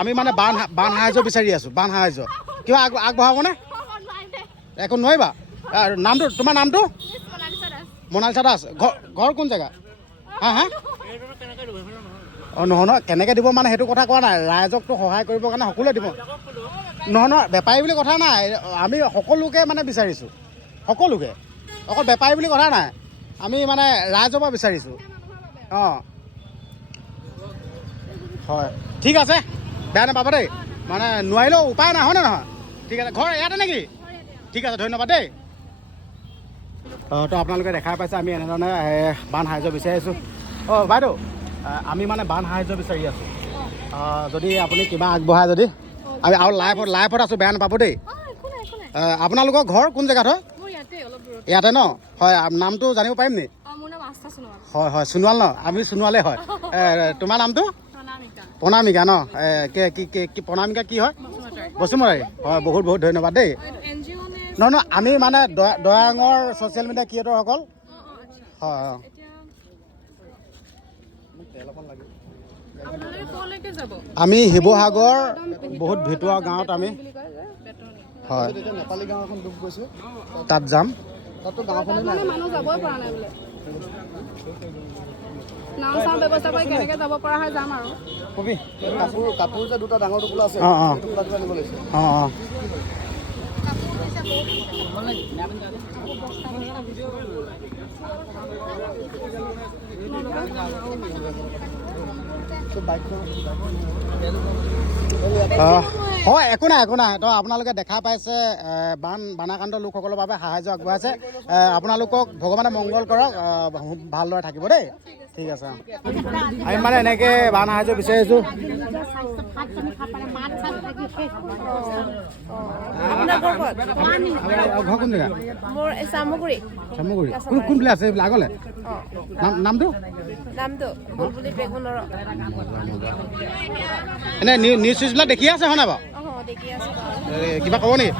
আমি মানে বান সাহায্য বিচাৰি আছোঁ, বান সাহায্য কিবা আগবঢ়াবনে? একো নোৱাৰিবা? নামটো তোমাৰ নামটো? মনালিছা দাস। ঘৰ কোন জেগা? হা হা? অঁ নহয় নহয়, কেনেকৈ দিব মানে সেইটো কথা কোৱা নাই। ৰাইজকতো সহায় কৰিবৰ কাৰণে সকলোৱে দিব। নহয় নহয়, বেপাৰী বুলি কথা নাই, আমি সকলোকে মানে বিচাৰিছোঁ, সকলোকে, অকল বেপাৰী বুলি কথা নাই, আমি মানে ৰাইজৰ পৰা বিচাৰিছোঁ। অঁ হয়, ঠিক আছে, বেয়া নাপাবা দেই, মানে নোৱাৰিলেও উপায় নাই, হয়নে নহয়? ঠিক আছে, ঘৰ ইয়াতে নেকি? ঠিক আছে, ধন্যবাদ দেই। তো আপোনালোকে দেখাই পাইছে আমি এনেধৰণে বান সাহায্য বিচাৰি আছোঁ। অঁ বাইদেউ, আমি মানে বান সাহায্য বিচাৰি আছোঁ, যদি আপুনি কিবা আগবঢ়ায় যদি। আমি আৰু লাইভত আছোঁ, বেয়া নাপাব দেই। আপোনালোকৰ ঘৰ কোন জেগাত হয়? ইয়াতে ন? হয়, নামটো জানিব পাৰিম নি? হয় হয়, সোণোৱাল ন? আমি সোণোৱালে হয়। তোমাৰ নামটো? প্ৰণামিকা ন? কি প্ৰণামিকা কি হয়? বসুমতাৰী। হয়, বহুত বহুত ধন্যবাদ দেই। নহয় নহয়, আমি মানে দয়াঙৰ ছ'চিয়েল মিডিয়া ক্ৰিয়েটৰসকল। হয় হয়। আমি শিৱসাগৰ বহুত ভিতৰুৱা গাঁৱত আমি, হয়, নেপালী গাঁও এখন ডুব গৈছে, তাত যাম। তাতো গাঁওখনে মানুহ যাবই পৰা নাই বোলে। নাও চাও ব্যৱস্থা কৰি কেনেকৈ যাব পৰা হয় যাম আৰু। কবি কাপোৰ যে দুটা ডাঙৰ টোপোলা আছে, অঁ অঁ আনিব লাগিছে। অঁ অঁ হয়, একো নাই একো নাই। তো আপোনালোকে দেখা পাইছে বানাক্ৰান্ত লোকসকলৰ বাবে সাহায্য আগবঢ়াইছে। আপোনালোকক ভগৱানে মংগল কৰক, ভালদৰে থাকিব দেই। ঠিক আছে, আমি মানে এনেকৈ বান সাহায্য বিচাৰিছোঁ। ঘৰ কোন জেগা? মোৰ চামগুৰি। চামগুৰি কোন প্লেচ আছে এইবিলাক আগলে? নামটো বুলবুলি বেগুনৰ। এনে নিউজ চিউজবিলাক দেখি আছে হয় নাই বাৰু? দেখি আছো। কিবা ক'ব নেকি?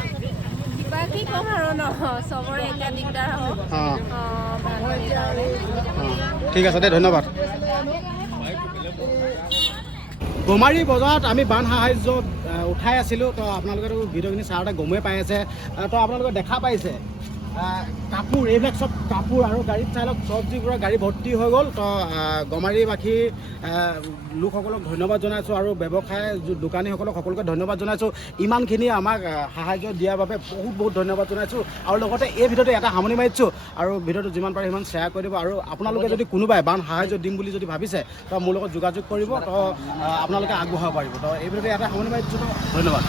কিবা কি ক'ম আৰু ন, চবৰে এতিয়া দিগদাৰ হ'ব। অঁ ঠিক আছে দেই, ধন্যবাদ। গমাৰি বজাৰত আমি বান সাহায্য উঠাই আছিলোঁ। তো আপোনালোকেতো ভিডিঅ'খিনি চাওঁতে গমেই পাই আছে। তো আপোনালোকে দেখা পাইছে কাপোৰ, এইবিলাক চব কাপোৰ, আৰু গাড়ীত চাই লওক চব যিবোৰৰ গাড়ী ভৰ্তি হৈ গ'ল। তো গমাৰিবাসী লোকসকলক ধন্যবাদ জনাইছোঁ, আৰু ব্যৱসায় দোকানীসকলক সকলোকে ধন্যবাদ জনাইছোঁ। ইমানখিনি আমাক সাহায্য দিয়াৰ বাবে বহুত বহুত ধন্যবাদ জনাইছোঁ। আৰু লগতে এই ভিডিঅ'টো এটা সামৰণি মাৰিছোঁ, আৰু ভিডিঅ'টো যিমান পাৰে সিমান শ্বেয়াৰ কৰি দিব। আৰু আপোনালোকে যদি কোনোবাই বান সাহায্য দিম বুলি যদি ভাবিছে, তো মোৰ লগত যোগাযোগ কৰিব, তো আপোনালোকে আগবঢ়াব পাৰিব। তো এই ভিডিঅ'টো এটা সামৰণি মাৰিছোঁ, ধন্যবাদ।